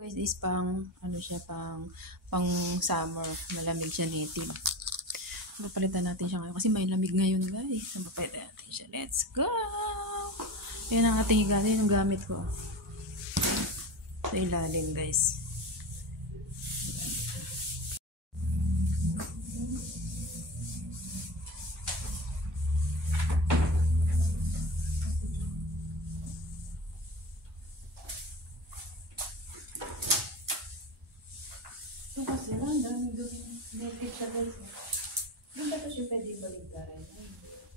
Guys, is ano siya, pang summer. Malamig siya, native. Papalitan natin siya ngayon kasi may lamig ngayon, guys. Papalitan natin siya. Let's go! Yan ang ating higaan. Yan ang gamit ko. Sa ilalim, guys. Ito kasi lang, dami gawin. Native siya, guys. Doon ba ito siya pwede baligtaran?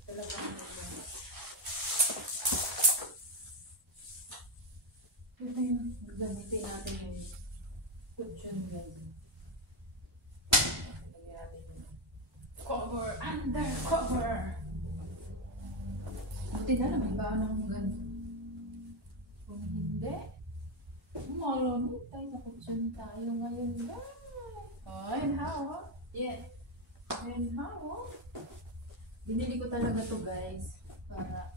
Talagang ito yung gagamitin natin yung kutsyon, guys. Cover! Under cover! Buti na lang, may baan akong ganun. Kung hindi, malamit tayo na kutsyon tayo ngayon, guys. Oh, and how? Yeah. And how? Binili ko talaga to, guys, para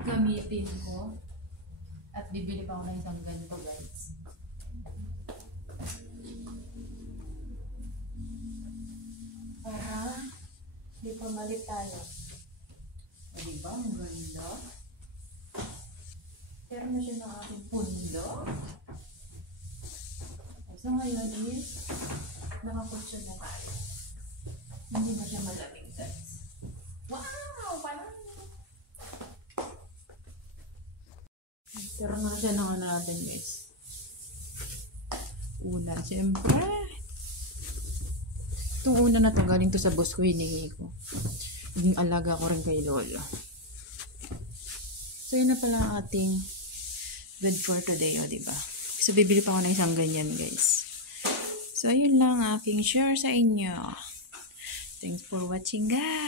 gamitin ko. At bibili pa ako ng isang ganito, guys. Para hindi pa malit tayo. O, diba? Ang ganda. Pero na siya ng aking pundo. So, ngayon is nakakutsyon na tayo. Hindi na siya malamig, guys. Wow! Parang pero nga siya na natin, guys. Unan, siyempre. Itong una na to, galing to sa boss ko, hinihingi ko. Yung alaga ko rin kay Lolo. So, yun na pala ang ating good for today, o, diba? So, bibili pa ako ng isang ganyan, guys. So, ayun lang aking share sa inyo. Thanks for watching, guys.